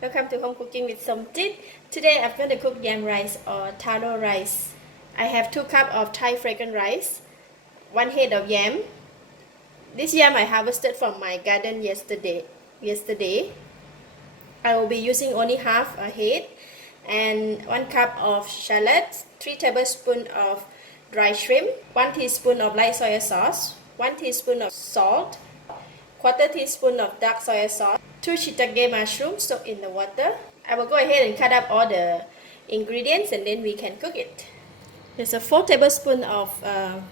Welcome to Home Cooking with Somjit. Today I'm going to cook yam rice or taro rice. I have 2 cups of Thai fragrant rice, 1 head of yam. This yam I harvested from my garden yesterday. I will be using only half a head, and 1 cup of shallots, 3 tablespoons of dry shrimp, 1 teaspoon of light soy sauce, 1 teaspoon of salt, 1/4 teaspoon of dark soy sauce, 2 shiitake mushrooms soaked in the water. I will go ahead and cut up all the ingredients and then we can cook it. There's a 4 tablespoons of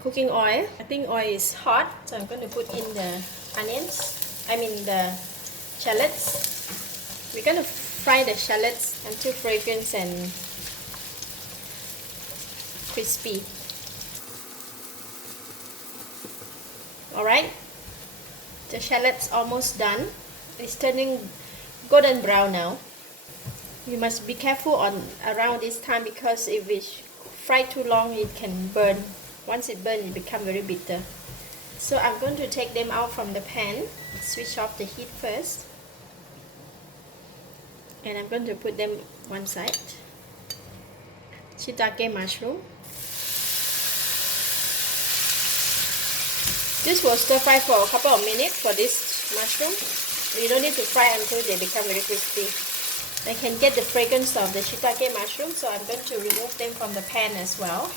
cooking oil. I think oil is hot, so I'm going to put in the the shallots. We're going to fry the shallots until fragrant and crispy. Alright, the shallots almost done. It's turning golden brown now. You must be careful around this time because if we fry too long it can burn. Once it burns it becomes very bitter. So I'm going to take them out from the pan, switch off the heat first, and I'm going to put them one side. Shiitake mushroom. This will stir fry for a couple of minutes for this mushroom. You don't need to fry until they become very crispy. I can get the fragrance of the shiitake mushroom, so I'm going to remove them from the pan as well.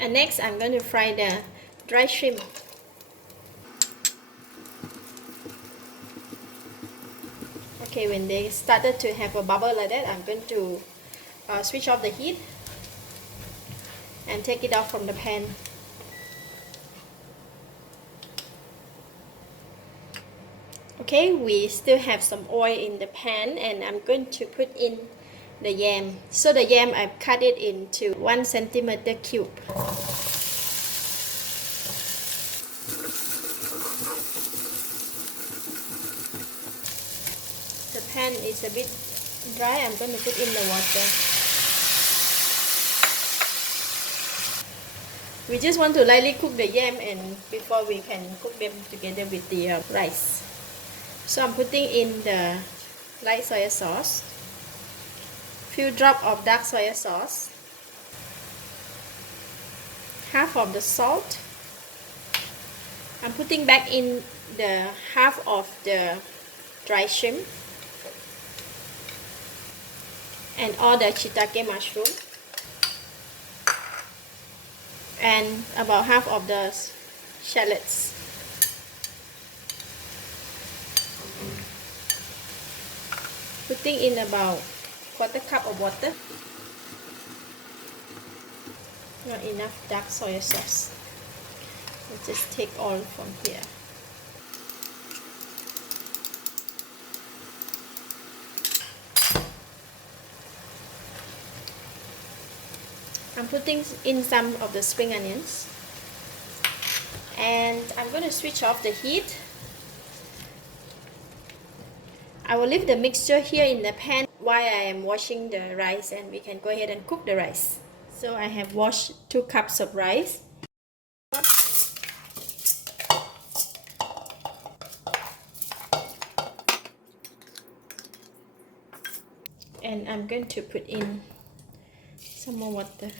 And next I'm going to fry the dry shrimp. Okay, when they started to have a bubble like that, I'm going to switch off the heat and take it out from the pan. Okay, we still have some oil in the pan and I'm going to put in the yam. So the yam I've cut it into 1 centimeter cube. The pan is a bit dry. I'm going to put in the water. We just want to lightly cook the yam and before we can cook them together with the rice. So I'm putting in the light soy sauce, few drops of dark soy sauce, half of the salt. I'm putting back in the half of the dry shrimp and all the shiitake mushroom and about half of the shallots. Putting in about 1/4 cup of water. Not enough dark soy sauce. We'll just take all from here. I'm putting in some of the spring onions and I'm going to switch off the heat. I will leave the mixture here in the pan while I am washing the rice and we can go ahead and cook the rice. So I have washed 2 cups of rice. And I'm going to put in some more water.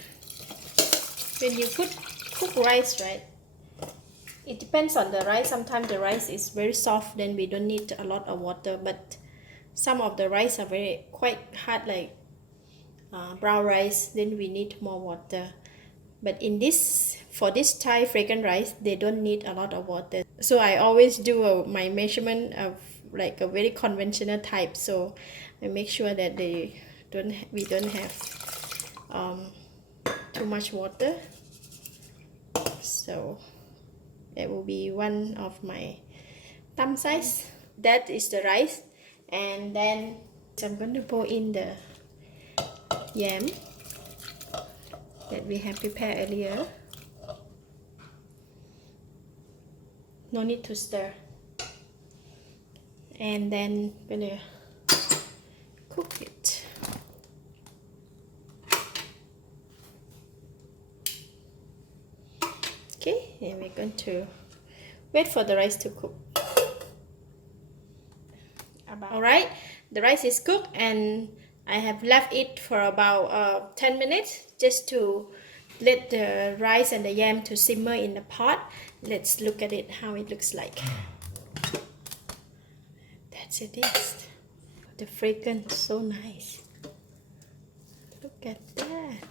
When you cook rice, right, it depends on the rice. Sometimes the rice is very soft, then we don't need a lot of water, but some of the rice are quite hard, like brown rice, then we need more water. But for this Thai fragrant rice, they don't need a lot of water. So I always do my measurement of like a very conventional type, so I make sure that we don't have too much water. So it will be one of my thumb size. That is the rice, and then I'm going to pour in the yam that we have prepared earlier. No need to stir. And then I'm going to cook it. Okay, and we're going to wait for the rice to cook. Alright, the rice is cooked and I have left it for about 10 minutes just to let the rice and the yam to simmer in the pot. Let's look at it, how it looks like. That's it is. The fragrance, so nice. Look at that.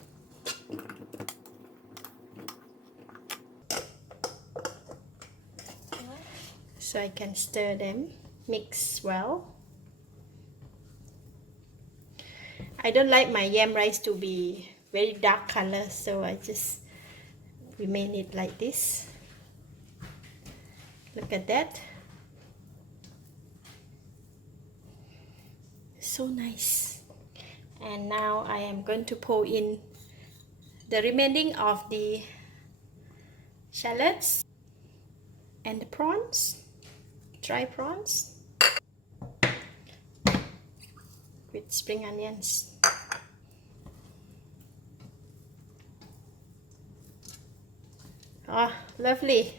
So I can stir them, mix well. I don't like my yam rice to be very dark color, so I just remain it like this. Look at that. So nice. And now I am going to pour in the remaining of the shallots and the prawns, dry prawns with spring onions. Ah, lovely.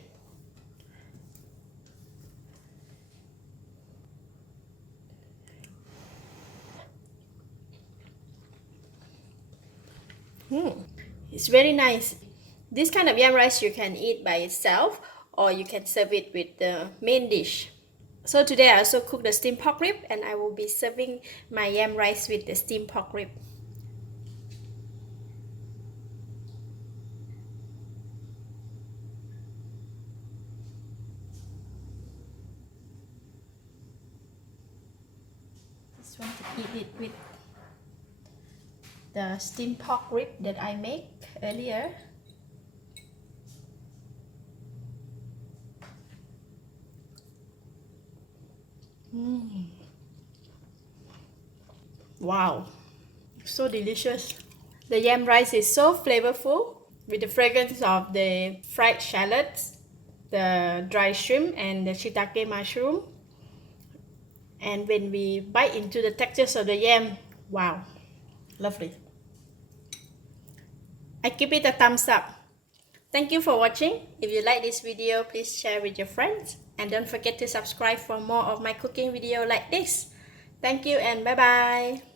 It's very nice. This kind of yam rice you can eat by itself or you can serve it with the main dish. So today I also cooked the steamed pork rib and I will be serving my yam rice with the steamed pork rib. Just want to eat it with the steamed pork rib that I made earlier. Wow, so delicious. The yam rice is so flavorful with the fragrance of the fried shallots, the dry shrimp and the shiitake mushroom. And when we bite into the textures of the yam, wow, lovely. I give it a thumbs up. Thank you for watching. If you like this video, please share with your friends. And don't forget to subscribe for more of my cooking video like this. Thank you and bye bye.